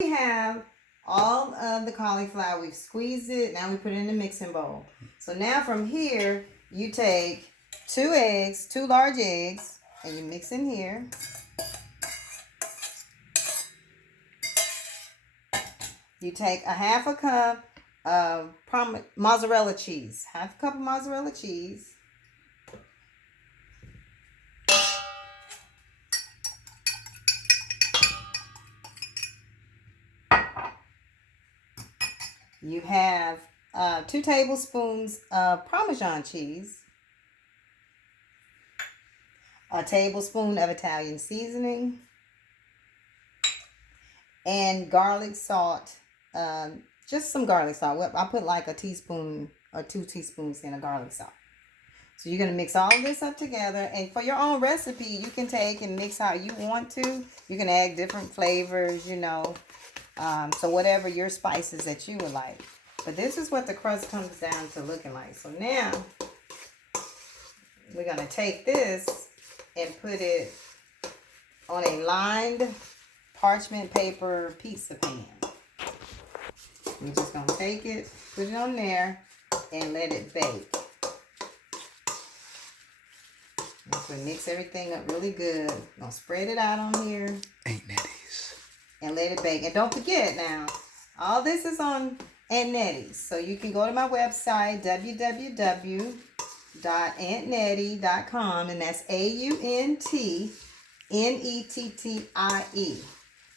We have all of the cauliflower. We've squeezed it. Now we put it in the mixing bowl. So now from here, you take 2 eggs, 2 large eggs, and you mix in here. You take a half a cup of mozzarella cheese. Half a cup of mozzarella cheese. You have 2 tablespoons of Parmesan cheese, a tablespoon of Italian seasoning, and garlic salt. Just some garlic salt. I put like a teaspoon or 2 teaspoons in of garlic salt. So you're going to mix all this up together. And for your own recipe, you can take and mix how you want to. You can add different flavors, you know. So whatever your spices that you would like. But this is what the crust comes down to looking like. So now, we're going to take this and put it on a lined parchment paper pizza pan. We're just going to take it, put it on there, and let it bake. So mix everything up really good. I'm going to spread it out on here. Aunt Nettie's. And let it bake. And don't forget now, all this is on Aunt Nettie's. So you can go to my website, www.auntnettie.com, and that's AUNTNETTIE.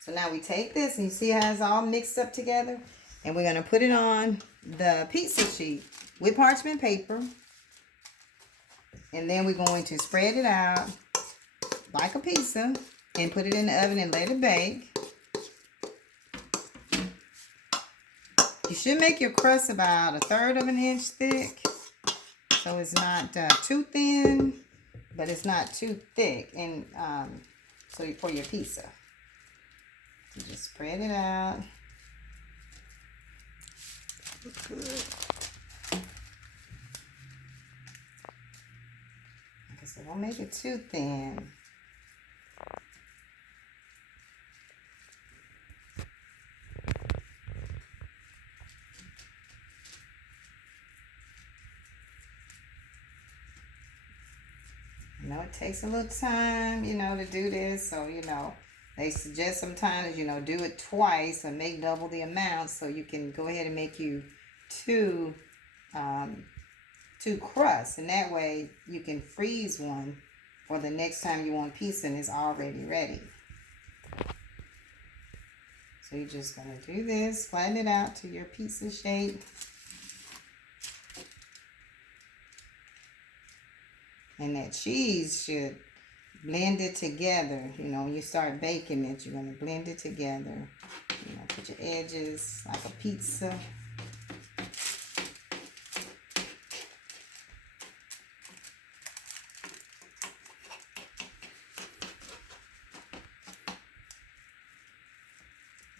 So now we take this, and you see how it's all mixed up together? And we're going to put it on the pizza sheet with parchment paper. And then we're going to spread it out like a pizza and put it in the oven and let it bake. You should make your crust about 1/3 of an inch thick. So it's not too thin, but it's not too thick. And so for your pizza. You just spread it out. Looks good. Like I said, don't make it too thin. You know, it takes a little time, you know, to do this. So, you know, they suggest sometimes, you know, do it twice or make double the amount so you can go ahead and make you two crusts. And that way you can freeze one for the next time you want pizza and it's already ready. So you're just going to do this, flatten it out to your pizza shape. And that cheese should blend it together. You know, when you start baking it, you're going to blend it together. You know, put your edges like a pizza.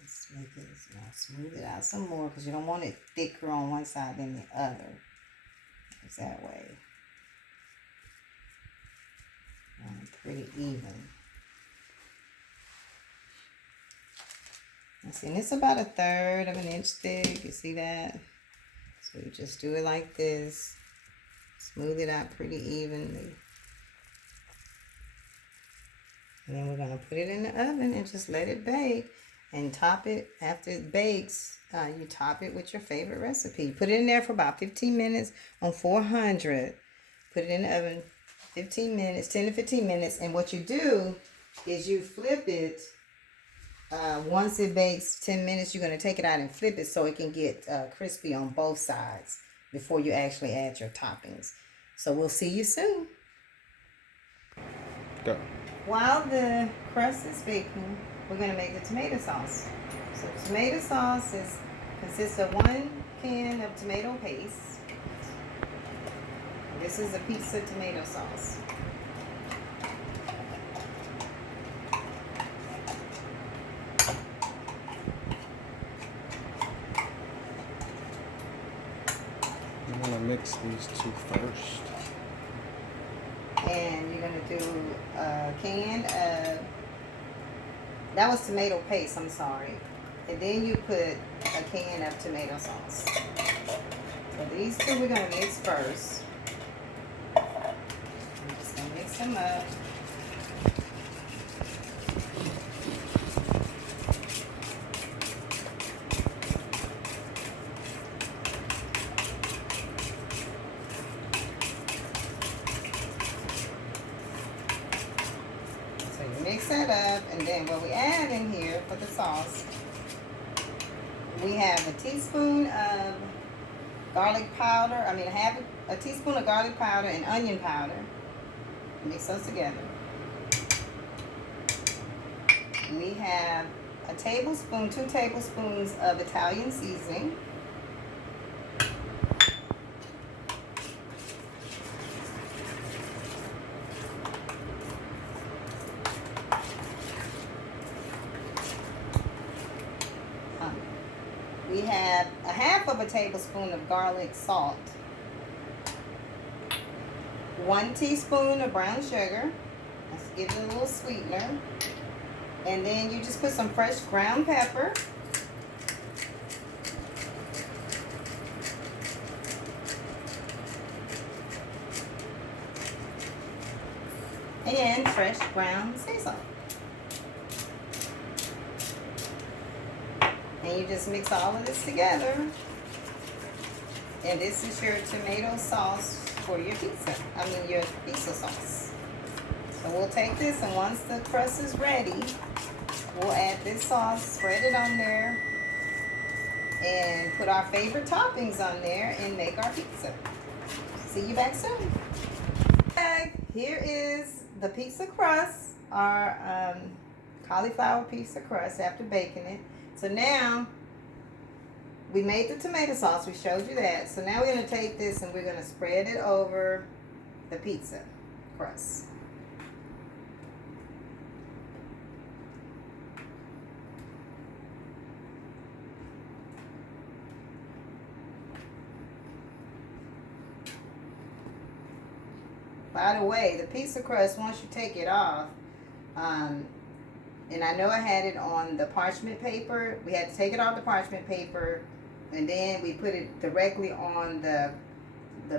Let's make it, you know, smooth it out some more because you don't want it thicker on one side than the other. It's that way. Pretty even. And see, and it's about 1/3 of an inch thick. You see that? So you just do it like this. Smooth it out pretty evenly. And then we're going to put it in the oven and just let it bake. And top it after it bakes. You top it with your favorite recipe. Put it in there for about 15 minutes on 400. Put it in the oven. 15 minutes, 10 to 15 minutes. And what you do is you flip it. Once it bakes 10 minutes, you're going to take it out and flip it so it can get crispy on both sides before you actually add your toppings. So we'll see you soon. Go. While the crust is baking, we're going to make the tomato sauce. So tomato sauce consists of 1 can of tomato paste. This is a pizza tomato sauce. You want to mix these two first. And you're going to do a can of, that was tomato paste, I'm sorry. And then you put a can of tomato sauce. So these two we're going to mix first. I'm just going to mix them up. So you mix that up, and then what we add in here for the sauce, we have a teaspoon of garlic powder. I mean, a teaspoon of garlic powder and onion powder. Mix those together. We have a tablespoon, 2 tablespoons of Italian seasoning. We have a half of a tablespoon of garlic salt. 1 teaspoon of brown sugar. Let's give it a little sweetener. And then you just put some fresh ground pepper. And fresh ground sea salt. And you just mix all of this together. And this is your tomato sauce for your pizza. I mean your pizza sauce. So we'll take this, and once the crust is ready, we'll add this sauce, spread it on there, and put our favorite toppings on there and make our pizza. See you back soon. Okay, here is the pizza crust, our cauliflower pizza crust after baking it. So now, we made the tomato sauce, we showed you that. So now we're going to take this and we're going to spread it over the pizza crust. By the way, the pizza crust, once you take it off, and I know I had it on the parchment paper. We had to take it off the parchment paper, and then we put it directly on the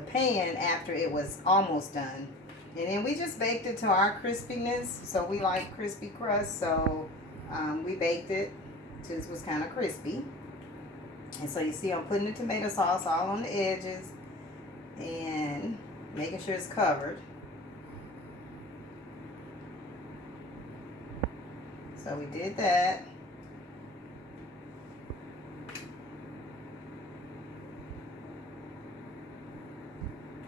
pan after it was almost done. And then we just baked it to our crispiness. So we like crispy crust, so we baked it till it was kind of crispy. And so you see I'm putting the tomato sauce all on the edges and making sure it's covered. So we did that.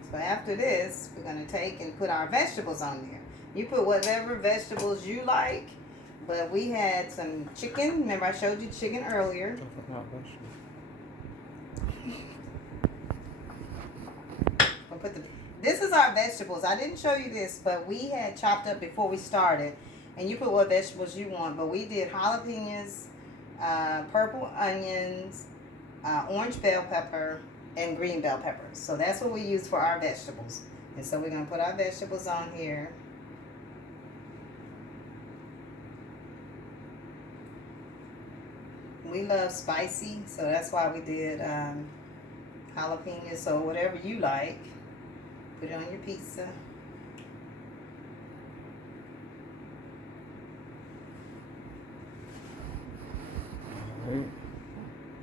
So after this, we're going to take and put our vegetables on there. You put whatever vegetables you like, but we had some chicken. Remember I showed you chicken earlier. This is our vegetables. I didn't show you this, but we had chopped up before we started. And you put what vegetables you want, but we did jalapenos, purple onions, orange bell pepper, and green bell peppers. So that's what we use for our vegetables. And so we're going to put our vegetables on here. We love spicy, so that's why we did jalapenos. So whatever you like, put it on your pizza.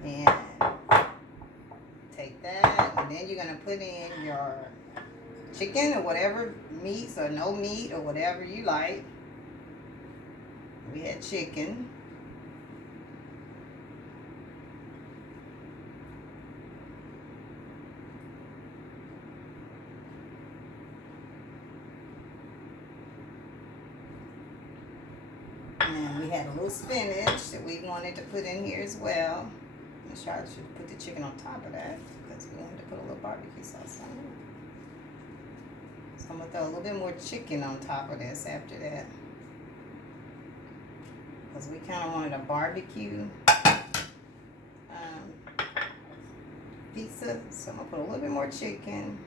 And take that, and then you're going to put in your chicken or whatever meats or no meat or whatever you like. We had chicken. And we had a little spinach that we wanted to put in here as well. I'm sure I should put the chicken on top of that because we wanted to put a little barbecue sauce on it. So I'm going to throw a little bit more chicken on top of this after that, because we kind of wanted a barbecue pizza. So I'm going to put a little bit more chicken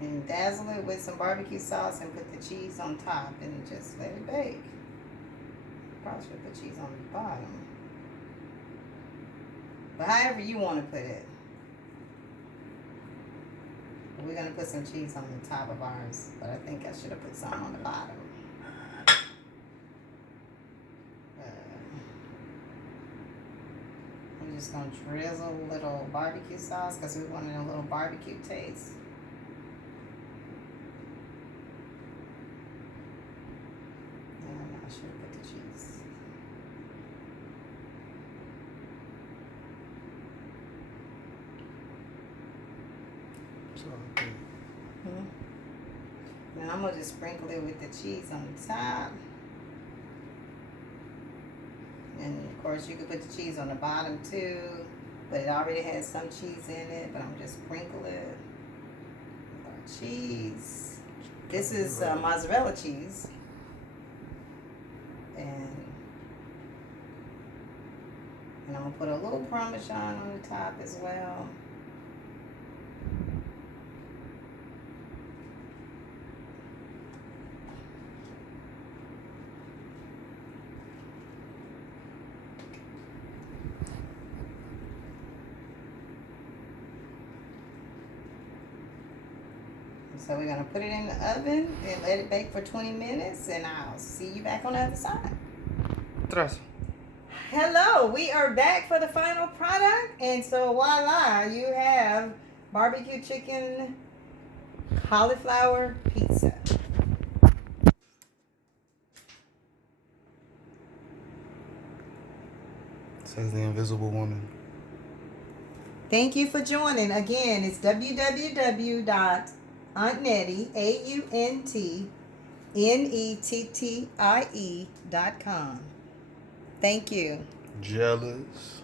and dazzle it with some barbecue sauce and put the cheese on top and just let it bake. Probably should put cheese on the bottom. But however you want to put it. We're going to put some cheese on the top of ours. But I think I should have put some on the bottom. I'm just going to drizzle a little barbecue sauce because we wanted a little barbecue taste. And I should have put the cheese. So, okay. And I'm going to just sprinkle it with the cheese on the top. And of course you could put the cheese on the bottom too, but it already has some cheese in it, but I'm just sprinkle it with our cheese. This is mozzarella cheese. And I'm gonna put a little Parmesan on the top as well. So we're gonna put it in the oven and let it bake for 20 minutes, and I'll see you back on the other side. Tres. Hello, we are back for the final product, and so voila, you have barbecue chicken cauliflower pizza. Says the invisible woman. Thank you for joining. Again, it's www.auntnettie.com. Thank you. Jealous.